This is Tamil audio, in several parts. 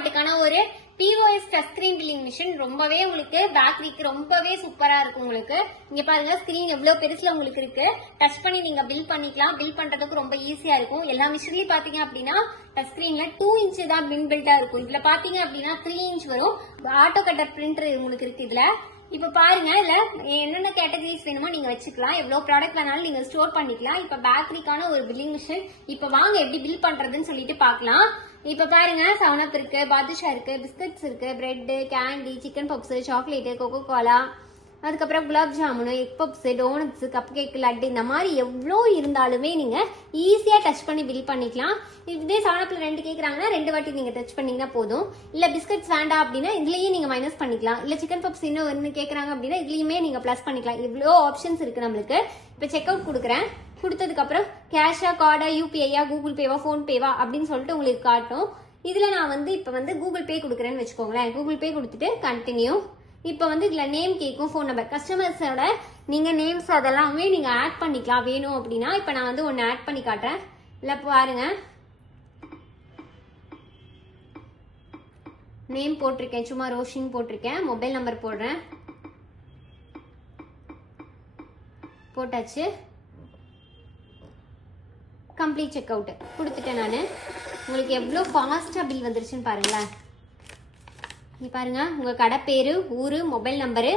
மாட்டுக்கான ஒரு POS touch screen billing machine. ரொம்பவே உங்களுக்கு பேக்கரிக்கு ரொம்பவே சூப்பரா இருக்கும். உங்களுக்கு இங்க பாருங்க ஸ்கிரீன் எவ்வளவு பெருசுல உங்களுக்கு இருக்கு. டச் பண்ணி நீங்க பில் பண்ணிக்கலாம். பில் பண்றதுக்கு ரொம்ப ஈஸியா இருக்கும். எல்லா மிஷின்லயும் பாத்தீங்க அப்படின்னா டச் ஸ்கிரீன்ல 2 இன்ச் தான் பின் பில்டா இருக்கும். இதுல பாத்தீங்க அப்படின்னா 3 இன்ச் வரும். ஆட்டோ கட்டர் பிரிண்டர் உங்களுக்கு இருக்கு இதுல. இப்ப பாருங்க இதுல என்னென்ன கேட்டகரிஸ் வேணுமோ நீங்க வச்சுக்கலாம். எவ்வளவு ப்ராடக்ட் வேணாலும் நீங்க ஸ்டோர் பண்ணிக்கலாம். இப்ப பேக்கரிக்கான ஒரு பில்லிங் மிஷின். இப்ப வாங்க எப்படி பில் பண்றதுன்னு சொல்லிட்டு பாக்கலாம். இப்ப பாருங்க 7up இருக்கு, பாதுஷா இருக்கு, பிஸ்கட்ஸ் இருக்கு, bread, candy, chicken puffs, chocolate, Coca Cola, அதுக்கப்புறம் gulab jamun, egg puffs, donuts, cup cake, laddu, இந்த மாதிரி எவ்வளோ இருந்தாலுமே நீங்க ஈஸியா டச் பண்ணி பில் பண்ணிக்கலாம். இதே 7upல 2 கேக்குறாங்கன்னா 2 வாட்டி நீங்க டச் பண்ணீங்கன்னா போதும். இல்ல பிஸ்கட்ஸ் வேண்டாம் அப்படின்னா இதுலயே நீங்க மைனஸ் பண்ணிக்கலாம். இல்ல சிக்கன் பப்ஸ் இன்னும் 1 கேக்குறாங்க அப்படின்னா இதுலயுமே நீங்க பிளஸ் பண்ணிக்கலாம். இவ்வளோ ஆப்ஷன்ஸ் இருக்கு நம்மளுக்கு. இப்ப செக் அவுட் கொடுக்குறேன். கொடுத்ததுக்கு அப்புறம் கேஷா, கார்டா, யூபிஐயா, கூகுள் பேவா, போன் பேவா அப்படின்னு சொல்லிட்டு உங்களுக்கு காட்டும். இதுல நான் வந்து இப்ப வந்து கூகுள் பே கொடுக்குறேன்னு வச்சுக்கோங்களேன். கூகுள் பே கொடுத்துட்டு கண்டினியூ. இப்ப வந்து இதுல நேம் கேக்கும், போன் நம்பர், கஸ்டமர்ஸோட நீங்க நேம்ஸ் அதெல்லாமே நீங்க ஆட் பண்ணிக்கலாம் வேணும் அப்படின்னா. இப்ப நான் வந்து ஒன்னு ஆட் பண்ணி காட்டுறேன். இல்ல பாருங்க நேம் போட்டிருக்கேன், சும்மா ரோஷின் போட்டிருக்கேன். மொபைல் நம்பர் போடுறேன். போட்டாச்சு. கம்ப்ளீட் செக் அவுட் கொடுத்துட்டேன் நான். உங்களுக்கு எவ்வளோ ஃபாஸ்டா பில் வந்துருச்சுன்னு பாருங்களேன். பாருங்க உங்க கடை பேரு, ஊரு, mobile number,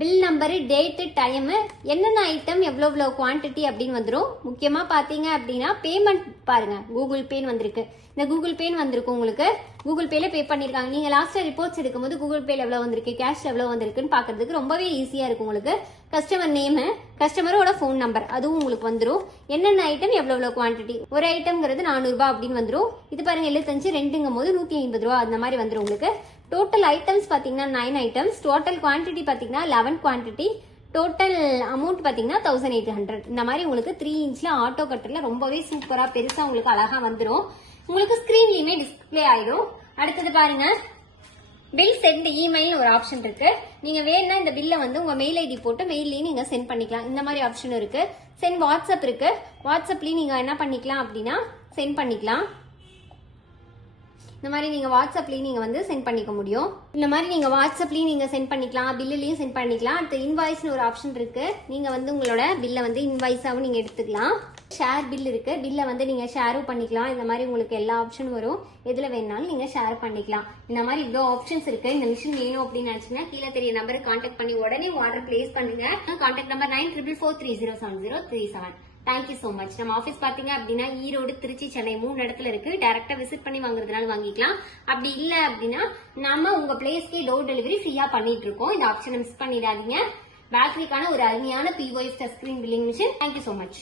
bill number, date, time, என்னென்ன ஐட்டம், எவ்வளோ குவான்டிட்டி அப்படின்னு வந்துடும். முக்கியமா பாத்தீங்க அப்படின்னா பேமெண்ட் பாருங்க, கூகுள் பேன்னு வந்திருக்கு. இந்த கூகுள் பேன்னு வந்திருக்கு. உங்களுக்கு கூகுள் பேல பே பண்ணிருக்காங்க. நீங்க லாஸ்டா ரிப்போர்ட்ஸ் எடுக்கும்போது கூகுள் பேல எவ்வளவு வந்திருக்கு, கேஷ் எவ்வளவு வந்திருக்குன்னு பாக்குறதுக்கு ரொம்பவே ஈஸியா இருக்கும். உங்களுக்கு கஸ்டமர் நேம், கஸ்டமரோட போன் நம்பர் அதுவும் உங்களுக்கு வந்துடும். என்னென்ன ஐட்டம், எவ்வளவு குவான்டிட்டி, ஒரு ஐட்டம்ங்கிறது 400 ரூபாய் அப்படின்னு வந்துடும். இது பாருங்க 75 2ங்கும் போது 150 ரூபாய் அந்த மாதிரி வந்துடும் உங்களுக்கு. டோட்டல் ஐட்டம்ஸ் பாத்தீங்கன்னா 9 ஐட்டம்ஸ். டோட்டல் குவான்டிட்டி பாத்தீங்கன்னா 11 குவான்டிட்டி. டோட்டல் அமௌண்ட் பாத்தீங்கன்னா 1800. இந்த மாதிரி உங்களுக்கு 3 இன்ச்ல ஆட்டோ கட்டர்ல ரொம்பவே சூப்பரா பெருசா உங்களுக்கு அழகா வந்துடும். உங்களுக்கு ஸ்கிரீன்லயுமே டிஸ்பிளே ஆயிடும். அடுத்தது பாருங்க பில் சென்ட் இமெயில் ஒரு ஆப்ஷன் இருக்கு. நீங்க வேணா இந்த பில்ல வந்து உங்க மெயில் ஐடி போட்டு மெயிலையும் நீங்க சென்ட் பண்ணிக்கலாம். இந்த மாதிரி ஆப்ஷன் இருக்கு. சென்ட் வாட்ஸ்அப் இருக்கு. வாட்ஸ்அப்லயும் நீங்க என்ன பண்ணிக்கலாம் அப்படின்னா சென்ட் பண்ணிக்கலாம். இந்த மாதிரி நீங்க வாட்ஸ்அப்லயும் நீங்க வந்து சென்ட் பண்ணிக்க முடியும். இந்த மாதிரி நீங்க வாட்ஸ்அப்லயும் நீங்க சென்ட் பண்ணிக்கலாம், பில்லுலயும் சென்ட் பண்ணிக்கலாம். அடுத்து இன்வாய்ஸ்னு ஒரு ஆப்ஷன் இருக்கு. நீங்க வந்து உங்களோட பில்ல வந்து இன்வாய்ஸாவும் நீங்க எடுத்துக்கலாம். ஷேர் பில் இருக்கு. பில்ல வந்து நீங்க ஷேரும் பண்ணிக்கலாம். இந்த மாதிரி உங்களுக்கு எல்லா ஆப்ஷனும் வரும். எதுல வேணாலும் நீங்க ஷேர் பண்ணிக்கலாம். இந்த மாதிரி இவ்வளவு ஆப்ஷன்ஸ் இருக்கு. இந்த மிஷின் வேணும் அப்படின்னு நினைச்சீங்கன்னா கீழே தெரிய நம்பருக்கு கான்டாக்ட் பண்ணி உடனே ஆர்டர் பிளேஸ் பண்ணுங்க. Contact number 9444307037. Thank you so much. நம்ம ஆபீஸ் பாத்தீங்க அப்படின்னா ஈரோடு, திருச்சி, சென்னை 3 இடத்துல இருக்கு. டைரக்டா விசிட் பண்ணி வாங்குறதுனால வாங்கிக்கலாம். அப்படி இல்ல அப்படின்னா நம்ம உங்க பிளேஸ்க்கே டோர் டெலிவரி ஃப்ரீயா பண்ணிட்டு இருக்கோம். இந்த ஆப்ஷனை மிஸ் பண்ணிடாதீங்க. பேக்கரிக்கான ஒரு அருமையான POS touch screen billing machine. Thank you so much.